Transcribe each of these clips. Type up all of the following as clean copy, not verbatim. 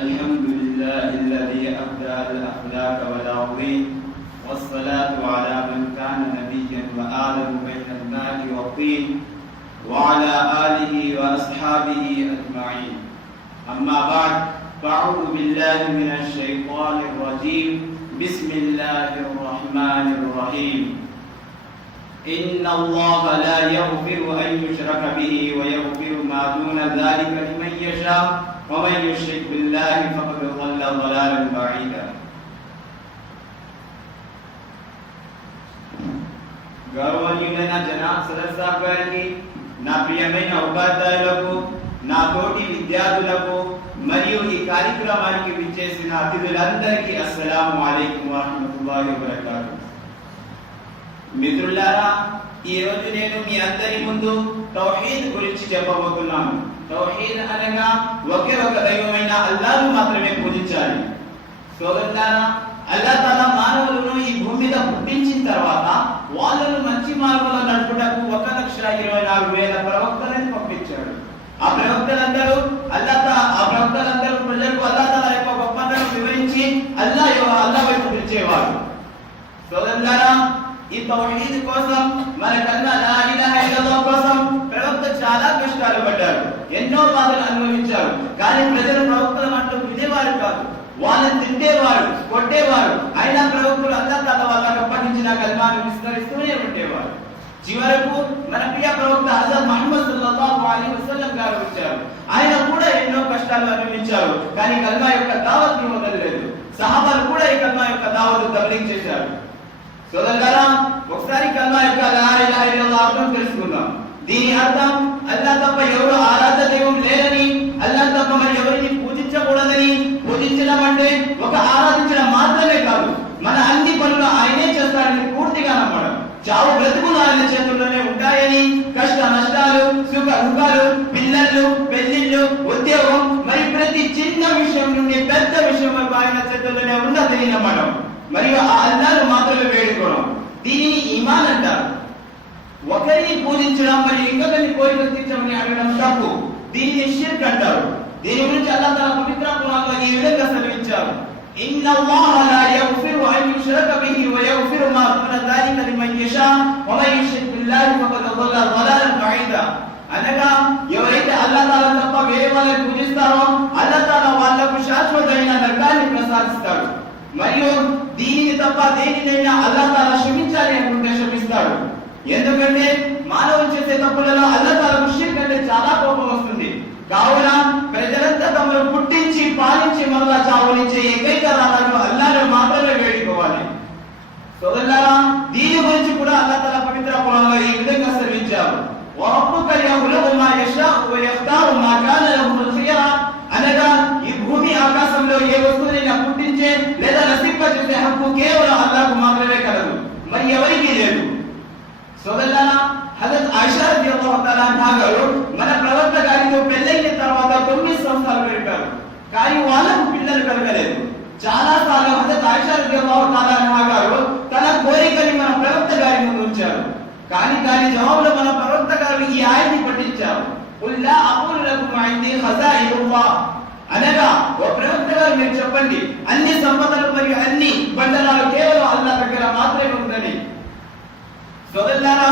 الحمد لله الذي أبدى الأخلاق والعظيم والصلاة على من كان نبيا وآدم بين الماء والطين وعلى آله وأصحابه أجمعين. أما بعد فأعوذ بالله من الشيطان الرجيم. بسم الله الرحمن الرحيم. إن الله لا يغفر أن يشرك به ويغفر ما دون ذلك لمن يشاء ومن يشرك بالله فقد ضل ضلالا بعيدا. గౌరవనీయులైన జనాబ్ సదర్ సాబ్ గారికి, నా ప్రియమైన ఉపాధ్యాయులకు, నా తోటి విద్యార్థులకు మరియు ఈ కార్యక్రమానికి విచ్చేసిన అతిథులందరికీ అస్సలాము అలైకుం వరహ్మతుల్లాహి వబరకాతుహు. మిత్రులారా, ఈ రోజు నేను మీ అందరి ముందు తౌహీద్ గురించి చెప్పబోతున్నాను. తౌహీద్ అనగా ఒకే ఒక దైవమైన అల్లాహ్ను మాత్రమే పూజించాలి. సోదరులారా, అల్లాహ్ తాలా మానవులను ఈ భూమి మీద పుట్టించిన తర్వాత వాళ్ళను మంచి మార్గంలో నడుపుటకు 1,24,000 ప్రవక్తలను పంపించాడు. ఆ ప్రవక్తలందరూ ప్రజలకు అల్లాహ్ తాలా యొక్క గొప్పతనం వివరించి అల్లాహ్ వైపు పిలిచేవారు. సోదరులారా, ఈ తౌహీద్ కోసం, మన కన్నా లా ఇలాహ ఇల్లల్లాహ్ కోసం ప్రవక్త చాలా కష్టాలు పడ్డారు, ఎన్నో బాధలు అనుభవించారు. కానీ ప్రజలు ప్రవక్తల మాటలు వినేవారు కాదు, వాళ్ళని తిట్టేవారు, కొట్టేవారు. అయినా ప్రవక్తలు అల్లాహ్ తాలా వాళ్ళకు అప్పగించిన కల్మాను విస్తరిస్తూనే ఉండేవారు. చివరకు మన ప్రియ ప్రవక్త హజరత్ ముహమ్మద్ సల్లల్లాహు అలైహి వసల్లం గారు వచ్చారు. ఆయన కూడా ఎన్నో కష్టాలు అనుభవించారు, కానీ కల్మా యొక్క దావత్ను వదలలేదు. సహాబాలు కూడా ఈ కల్మా యొక్క దావత్ తబ్లీగ్ చేశారు. సోదరులారా, ఒకసారి కల్మా యొక్క లా ఇలాహ ఇల్లల్లాహ్ అర్థం తెలుసుకుందాం. దీని అర్థం అల్లాహ్ తప్ప ఎవరు ఆరాధ్య దైవం లేరని, అల్లాహ్ తప్ప మరి ఎవరిని పూజించకూడదని. పూజించడం అంటే ఒక ఆరాధించడం మాత్రమే కాదు, మన అన్ని పనులు ఆయనే చేస్తాడని పూర్తిగా నమ్మడం. చావు బ్రతుకులు ఆయన చేతుల్లోనే ఉంటాయని, కష్ట నష్టాలు, సుఖ దుఃఖాలు, పిల్లలు, పెళ్లిళ్ళు, ఉద్యోగం, మరి ప్రతి చిన్న విషయం నుండి పెద్ద విషయం వరకు ఆయన చేతుల్లోనే ఉన్నదని నమ్మడం, మరియు ఆ అల్లాహ్ను మాత్రమే వేడుకోవడం. దీనిని ఈమాన్ అంటారు. ఒకరిని పూజించడం మరియు ఇంకొకరిని కోరికలు తీర్చమని అడగడం తప్పు, దీనిని షిర్క్ అంటారు. దీని గురించి అల్లాహ్ తాలా పవిత్ర ఖురాన్లో ఈ విధంగా సెలవించారు. ఇన్నల్లాహ లా యగ్ఫిరు అన్ యుష్రక బిహి వ యగ్ఫిరు మా దూన జాలిక లిమన్ యషా వ మన్ యుష్రిక్ బిల్లాహి ఫఖద్ ضل ضلالا بعيدا. అనగా ఎవరైతే అల్లాహ్ తాలా తప్ప వేరే వాళ్ళని పూజిస్తారో అల్లాహ్ తాలా వాళ్ళకు శాశ్వతమైన నరకాన్ని ప్రసాదిస్తాడు. మరియు దీనిని తప్ప దేనినైనా అల్లాహ్ తాలా క్షమించాలి అనుకుంటే క్షమిస్తాడు. ఎందుకంటే మానవులు చేసే తప్పులలో అల్లాహ్ తాలాకు షిర్క్ అంటే చాలా కోపం వస్తుంది. కావున ప్రజలంతా తమను పుట్టించి పాలించి మరలా చావునిచ్చే ఏకైక రాజు అల్లాహ్ను మాత్రమే వేడుకోవాలి. సోదరులారా, దీని గురించి కూడా అల్లాహ్ తాలా పవిత్ర ఖురాన్లో ఈ విధంగా సెలవించారు. వరబ్బుక యఖ్లుqu మా యషాఉ వ యఖ్తారు మా కాన లహుల్ ఖియరా. అనగా ఈ భూమి ఆకాశంలో ఏ వస్తువునైనా పుట్టించే లేదా నశింపజేసే హక్కు కేవలం అల్లాహ్కు మాత్రమే కలదు, మరి ఎవరికీ లేదు. సోదరులారా, హజరత్ ఆయిషా రదియల్లాహు తఆలా అన్హా గారు మన ప్రవక్త గారితో పెళ్లైన తర్వాత 9 సంవత్సరాలు గడిపారు, కానీ వాళ్ళకు పిల్లలు కలగలేదు. చాలా సార్లు హజరత్ ఆయిషా రదియల్లాహు తఆలా అన్హా గారు తన కోరికని మన ప్రవక్త గారి ముందు ఉంచారు. కానీ దాని జవాబులో మన ప్రవక్త గారు ఈ ఆయన్ని పఠించారు. ఖుల్ లా అఖూలు లకుమ్ ఇందీ ఖజాయినుల్లాహ్. అనగా ఓ ప్రవక్త గారు మీరు చెప్పండి, అన్ని సంపదలు మరియు అన్ని బండరాలు కేవలం అల్లాహ్ దగ్గర మాత్రమే ఉందని. సోదరులారా,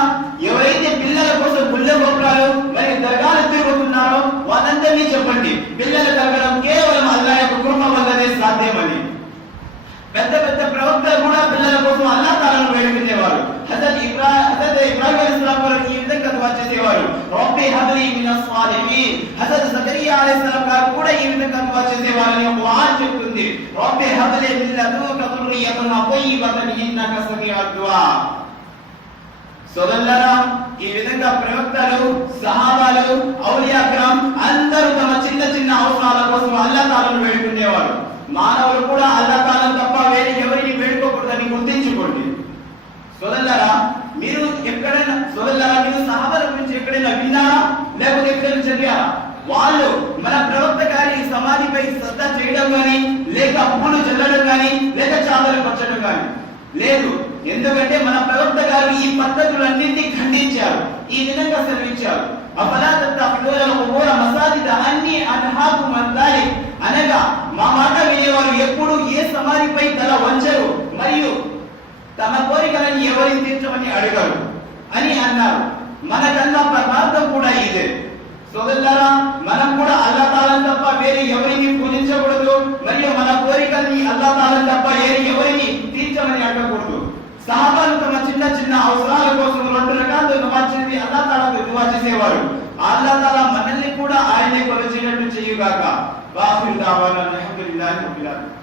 ఎవరైతే పిల్లల కోసం గుళ్ళ గోపురాలు మరియు దర్గాలు తిరుగుతున్నారో వాళ్ళందరినీ చెప్పండి, పిల్లలు కలగడం కేవలం అల్లాహ్ యొక్క కృప వల్లనే సాధ్యమని. పెద్ద పెద్ద ప్రవక్తలు కూడా పిల్లల కోసం అల్లాహ్ తాలాను వేడుకునేవారు. హజరత్ ఇబ్రాహీం అలైహిస్సలాం గారు ఈ విధంగా దుఆ చేసేవారు, రబ్బీ హబ్లీ మినస్ సాలిహీన్. హజరత్ జకరియా అలైహిస్సలాం గారు కూడా ఈ విధంగా దుఆ చేసేవారని ఖురాన్ చెప్తుంది. రబ్బీ హబ్లీ మిన్ లదున్క దుర్రియతన్ తయ్యిబతన్ ఇన్నక సమీఉద్ దుఆ. సోదరులారా, ఈ విధంగా ప్రవక్తలు, సహాబాలు, ఔలియా కిరామ్ అందరూ తమ చిన్న చిన్న అవసరాల కోసం అల్లాహ్ తాలాను వేడుకునేవారు. మానవులు కూడా అల్లాహ్ తాలాను తప్ప వేరే ఎవరిని వేడుకోకూడదని గుర్తించుకోండి. సోదరులారా, మీరు సహాబాల గురించి ఎక్కడైనా విన్నారా, లేకపోతే ఎక్కడైనా చదివారా? వాళ్ళు మన ప్రవక్త గారి సమాధిపై శ్రద్ధ చేయడం కానీ, లేక పూలు చల్లడం కానీ, లేక చాదలు పరచడం కానీ లేదు. ఎందుకంటే మన ప్రవక్త గారు ఈ పద్ధతులన్నింటినీ ఖండించారు, ఈ విధంగా సెలవించారు. అఫలా తత్తఖిదూన అల్-ఖుబూర మసాజిద అన్నీ అన్హాకుమ్ అన్ దాలిక్. అనగా సమాధిపై తల వంచరు మరియు తమ కోరికలను ఎవరిని తీర్చమని అడగరు అని అన్నారు. మనకన్నా పరమార్థం కూడా ఇదే. సోదరులారా, మనం కూడా అల్లాహ్ తాలాను తప్ప వేరే ఎవరిని పూజించకూడదు మరియు మన కోరికల్ని అల్లాహ్ తాలాను తప్ప ఎవరిని తీర్చమని అడగకూడదు. సహాబాలు తమ చిన్న చిన్న అవసరాల కోసం 2 రకాలు నమాజ్ చేసి అల్లాహ్ తాలాకు దుఆ చేసేవారు. అల్లాహ్ తాలా మనల్ని కూడా ఆయనే కొలిచేటట్టు చేయుగాక. వాఖిరు దావానా అల్హమ్దులిల్లాహి రబ్బిల్ ఆలమీన్.